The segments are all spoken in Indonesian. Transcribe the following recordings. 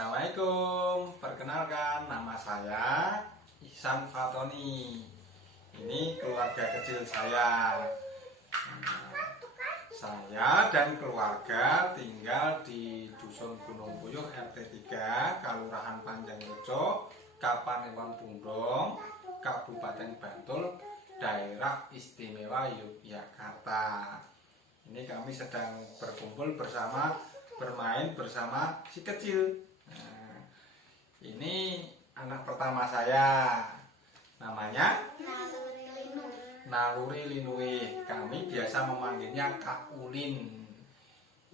Assalamualaikum, perkenalkan nama saya Ihsan Fatoni. Ini keluarga kecil saya. Saya dan keluarga tinggal di Dusun Gunung Puyuh RT 3, Kelurahan Panjangrejo, Kapanewon Pundong, Kabupaten Bantul, Daerah Istimewa Yogyakarta. Ini kami sedang berkumpul bermain bersama si kecil. Nah, ini anak pertama saya, namanya Naluri Linui. Kami biasa memanggilnya Kak Ulin.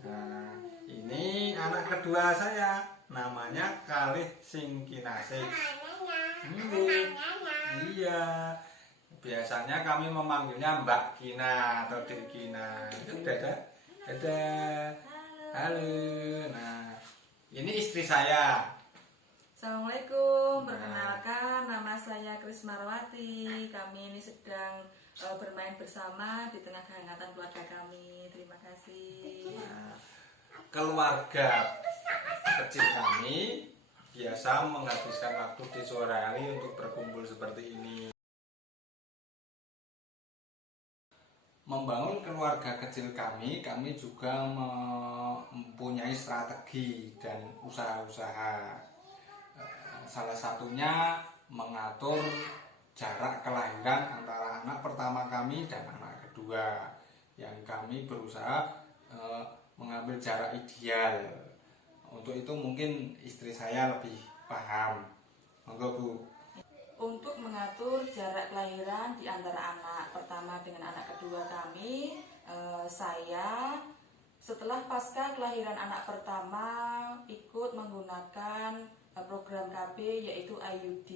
Nah, ini anak kedua saya, namanya Kalih Singkinasih. Iya. Biasanya kami memanggilnya Mbak Kina atau Dek Kina. Dadah. Halo. Nah, ini istri saya. Assalamualaikum, perkenalkan nama saya Kris Marwati. Kami ini sedang bermain bersama di tengah kehangatan keluarga kami. Terima kasih. Nah, keluarga kecil kami biasa menghabiskan waktu di sore hari untuk berkumpul seperti ini. Membangun keluarga kecil kami juga mempunyai strategi dan usaha-usaha. Salah satunya mengatur jarak kelahiran antara anak pertama kami dan anak kedua, yang kami berusaha mengambil jarak ideal. Untuk itu mungkin istri saya lebih paham. Monggo Bu. Untuk mengatur jarak kelahiran di antara anak pertama dengan anak kedua kami, saya setelah pasca kelahiran anak pertama ikut menggunakan program KB yaitu IUD.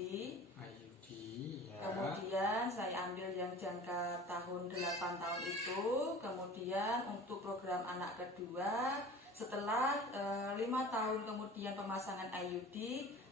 Ya. Kemudian saya ambil yang jangka tahun 8 tahun itu. Kemudian untuk program anak kedua, setelah 5 tahun kemudian pemasangan IUD,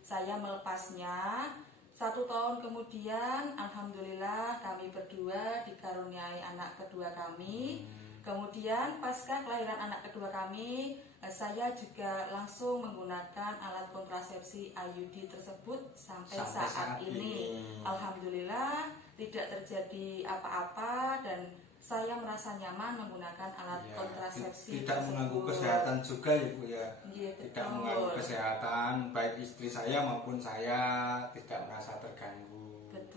saya melepasnya. 1 tahun kemudian, alhamdulillah kami berdua dikaruniai anak kedua kami. Kemudian pasca kelahiran anak kedua kami, saya juga langsung menggunakan alat kontrasepsi IUD tersebut sampai saat ini. Alhamdulillah tidak terjadi apa-apa dan saya merasa nyaman menggunakan alat kontrasepsi tidak mengganggu kesehatan juga ya Bu ya. Tidak mengganggu kesehatan, baik istri saya maupun saya tidak merasa terganggu. Betul.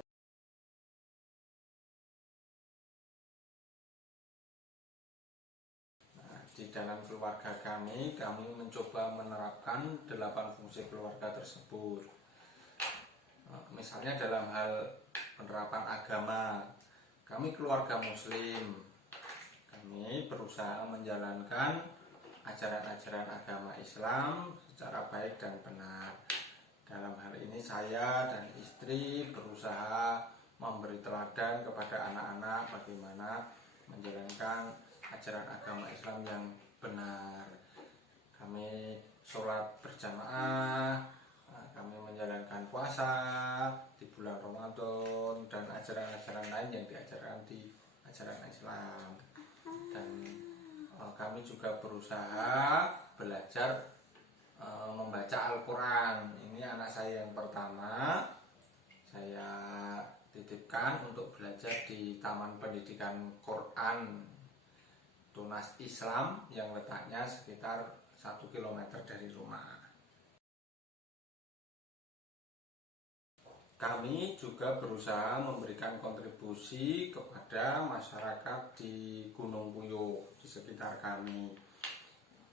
Di dalam keluarga kami mencoba menerapkan 8 fungsi keluarga tersebut. Misalnya dalam hal penerapan agama, kami keluarga muslim. Kami berusaha menjalankan ajaran-ajaran agama Islam secara baik dan benar. Dalam hal ini saya dan istri berusaha memberi teladan kepada anak-anak bagaimana menjalankan ajaran agama Islam yang benar. Kami sholat berjamaah, kami menjalankan puasa di bulan Ramadan dan ajaran-ajaran lain yang diajarkan di ajaran Islam. Dan kami juga berusaha belajar membaca Al-Quran. Ini anak saya yang pertama, saya titipkan untuk belajar di Taman Pendidikan Quran Tunas Islam yang letaknya sekitar 1 km dari rumah. Kami juga berusaha memberikan kontribusi kepada masyarakat di Gunung Puyuh di sekitar kami.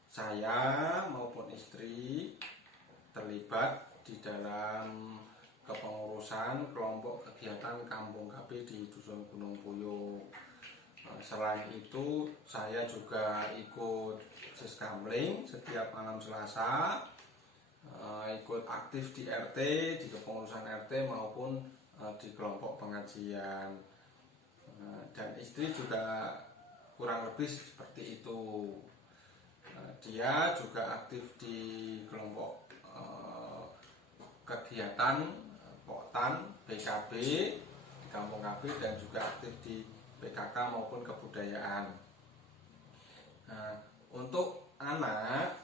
Saya maupun istri terlibat di dalam kepengurusan kelompok kegiatan Kampung KB di Dusun Gunung Puyuh. Selain itu, saya juga ikut Siskamling setiap malam Selasa, ikut aktif di RT, di kepengurusan RT maupun di kelompok pengajian. Dan istri juga kurang lebih seperti itu. Dia juga aktif di kelompok kegiatan Poktan, BKB di Kampung KB, dan juga aktif di PKK maupun kebudayaan. Untuk anak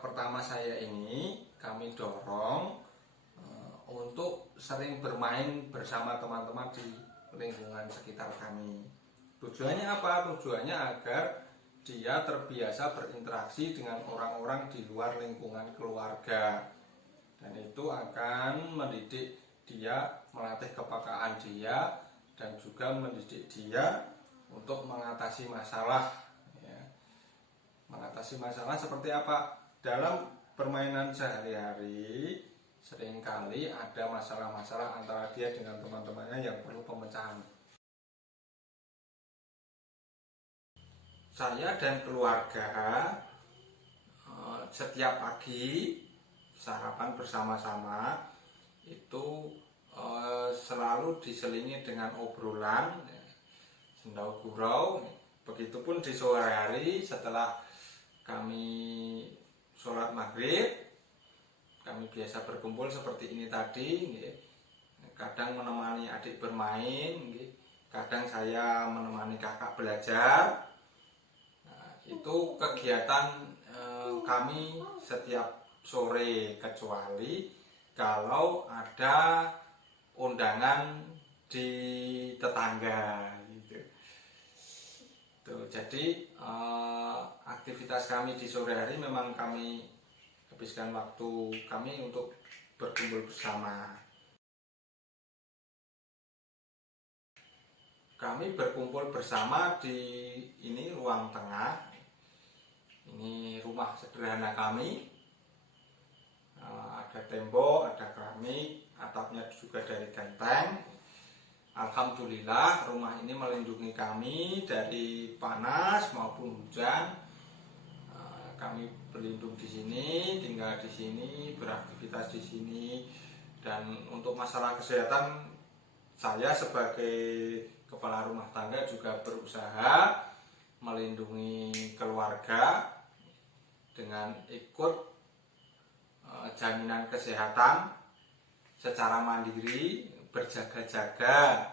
pertama saya ini, kami sering bermain bersama teman-teman di lingkungan sekitar kami. Tujuannya apa? Tujuannya agar dia terbiasa berinteraksi dengan orang-orang di luar lingkungan keluarga, dan itu akan mendidik dia, melatih kepekaan dia, dan juga mendidik dia untuk mengatasi masalah, ya. Mengatasi masalah seperti apa? Dalam permainan sehari-hari seringkali ada masalah-masalah antara dia dengan teman-temannya yang perlu pemecahan. Saya dan keluarga setiap pagi sarapan bersama-sama itu selalu diselingi dengan obrolan, sendau gurau. Begitupun di sore hari setelah kami sholat maghrib, kami biasa berkumpul seperti ini tadi. Kadang menemani adik bermain, kadang saya menemani kakak belajar. Itu kegiatan kami setiap sore, kecuali kalau ada undangan di tetangga gitu. Tuh, jadi aktivitas kami di sore hari memang kami habiskan waktu kami untuk berkumpul bersama. Kami berkumpul bersama di ini ruang tengah. Ini rumah sederhana kami, ada tembok, ada keramik, atapnya juga dari genteng. Alhamdulillah rumah ini melindungi kami dari panas maupun hujan. Kami berlindung di sini, tinggal di sini, beraktivitas di sini. Dan untuk masalah kesehatan, saya sebagai kepala rumah tangga juga berusaha melindungi keluarga dengan ikut jaminan kesehatan secara mandiri, berjaga-jaga.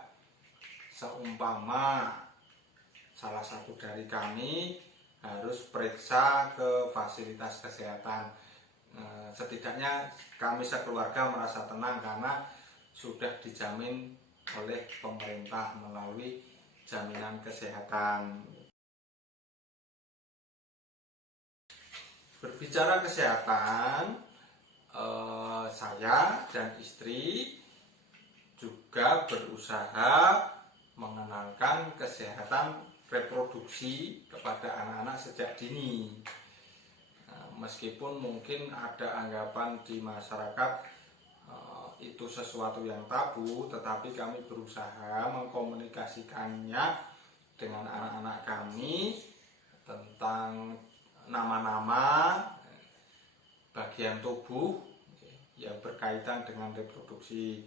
Seumpama salah satu dari kami harus periksa ke fasilitas kesehatan, setidaknya kami sekeluarga merasa tenang karena sudah dijamin oleh pemerintah melalui jaminan kesehatan. Berbicara kesehatan, saya dan istri juga berusaha mengenalkan kesehatan reproduksi kepada anak-anak sejak dini. Meskipun mungkin ada anggapan di masyarakat itu sesuatu yang tabu, tetapi kami berusaha mengkomunikasikannya dengan anak-anak kami tentang nama-nama bagian tubuh yang berkaitan dengan reproduksi.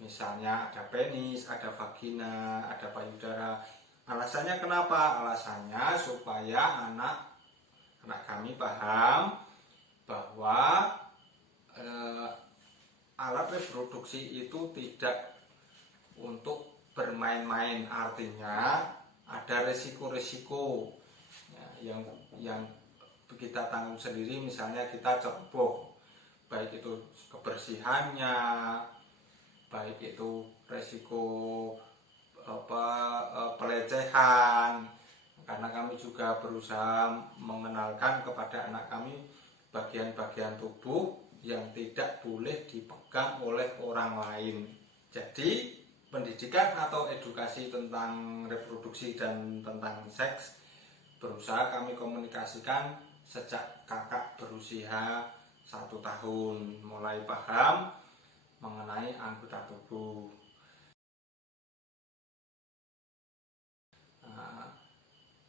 Misalnya ada penis, ada vagina, ada payudara. Alasannya kenapa? Alasannya supaya anak kami paham bahwa alat reproduksi itu tidak untuk bermain-main, artinya ada resiko-resiko yang kita tanggung sendiri. Misalnya kita ceroboh, baik itu kebersihannya, baik itu resiko pelecehan. Karena kami juga berusaha mengenalkan kepada anak kami bagian-bagian tubuh yang tidak boleh dipegang oleh orang lain. Jadi pendidikan atau edukasi tentang reproduksi dan tentang seks berusaha kami komunikasikan sejak kakak berusia 1 tahun, mulai paham mengenai anggota tubuh.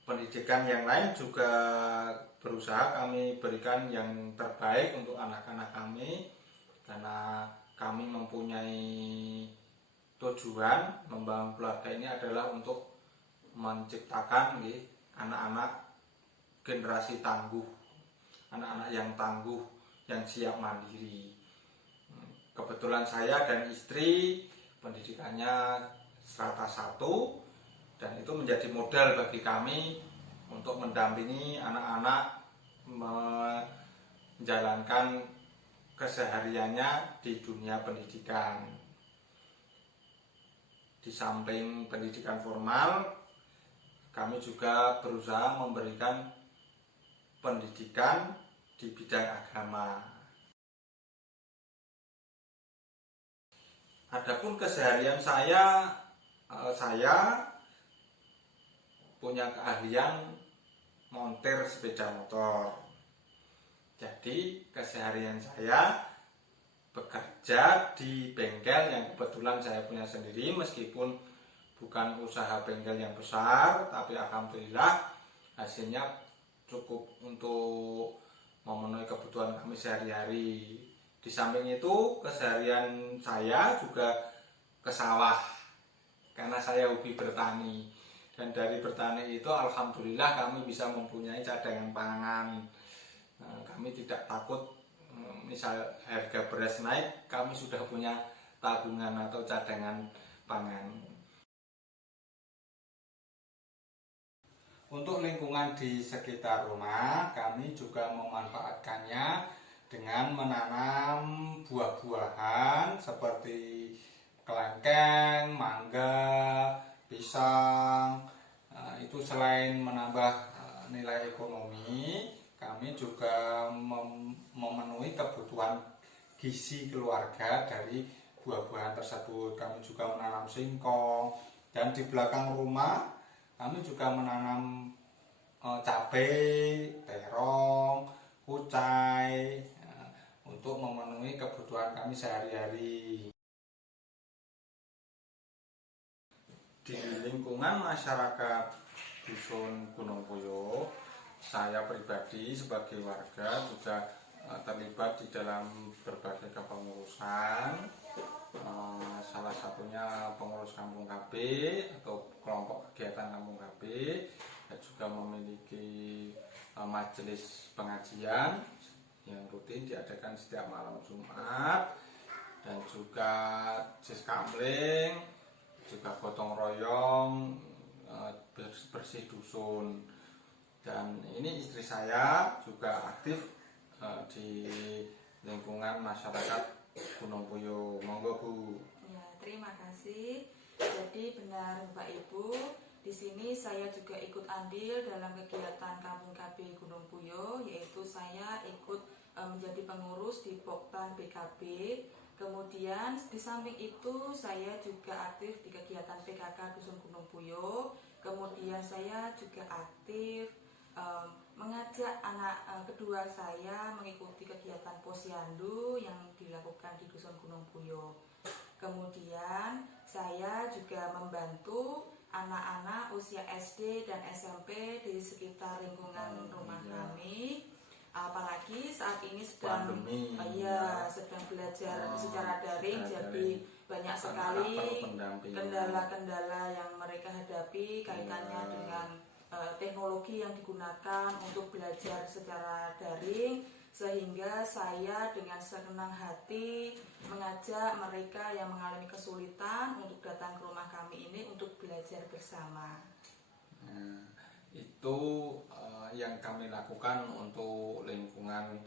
Pendidikan yang lain juga berusaha kami berikan yang terbaik untuk anak-anak kami, karena kami mempunyai tujuan membangun keluarga ini adalah untuk menciptakan anak-anak generasi tangguh, anak-anak yang tangguh, yang siap mandiri. Kebetulan saya dan istri pendidikannya strata 1, dan itu menjadi modal bagi kami untuk mendampingi anak-anak menjalankan kesehariannya di dunia pendidikan. di samping pendidikan formal, kami juga berusaha memberikan pendidikan di bidang agama. Adapun keseharian saya punya keahlian montir sepeda motor. Jadi keseharian saya bekerja di bengkel yang kebetulan saya punya sendiri, meskipun bukan usaha bengkel yang besar, tapi alhamdulillah hasilnya cukup untuk memenuhi kebutuhan kami sehari-hari. Di samping itu keseharian saya juga ke sawah karena saya hobi bertani, dan dari bertani itu alhamdulillah kami bisa mempunyai cadangan pangan. Kami tidak takut misal harga beras naik, kami sudah punya tabungan atau cadangan pangan. Untuk lingkungan di sekitar rumah, kami juga memanfaatkannya dengan menanam buah-buahan seperti kelengkeng, mangga, pisang. Itu selain menambah nilai ekonomi, kami juga memenuhi kebutuhan gizi keluarga dari buah-buahan tersebut. Kami juga menanam singkong, dan di belakang rumah kami juga menanam cabai, terong, kucai, untuk memenuhi kebutuhan kami sehari-hari. Di lingkungan masyarakat Dusun Gunung Puyo, saya pribadi sebagai warga juga terlibat di dalam berbagai kepengurusan. Salah satunya pengurus Kampung KB atau kelompok kegiatan Kampung KB, dan juga memiliki majelis pengajian yang rutin diadakan setiap malam Jumat, dan juga Siskamling, juga gotong royong bersih dusun. Dan ini istri saya juga aktif di lingkungan masyarakat Gunung Puyo. Monggo Bu. Ya, terima kasih. Jadi benar Bapak Ibu, di sini saya juga ikut andil dalam kegiatan Kampung KB Gunung Puyo, yaitu saya ikut menjadi pengurus di Poktan PKB. Kemudian di samping itu saya juga aktif di kegiatan PKK Dusun Gunung Puyo. Kemudian saya juga aktif mengajak anak kedua saya mengikuti kegiatan posyandu yang dilakukan di Dusun Gunung Puyo. Kemudian saya juga membantu anak-anak usia SD dan SMP di sekitar lingkungan rumah kami. Apalagi saat ini sedang sedang belajar secara daring, jadi banyak sekali kendala-kendala yang mereka hadapi kaitannya dengan teknologi yang digunakan untuk belajar secara daring, sehingga saya dengan senang hati mengajak mereka yang mengalami kesulitan untuk datang ke rumah kami ini untuk belajar bersama. Itu yang kami lakukan untuk lingkungan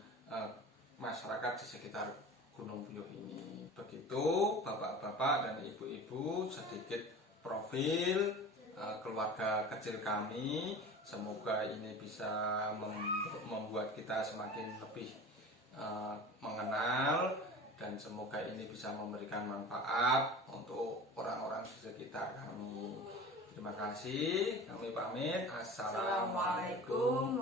masyarakat di sekitar Gunung Puyo ini. Begitu bapak-bapak dan ibu-ibu sedikit profil keluarga kecil kami. Semoga ini bisa membuat kita semakin lebih mengenal, dan semoga ini bisa memberikan manfaat untuk orang-orang di sekitar kami. Terima kasih, kami pamit. Assalamualaikum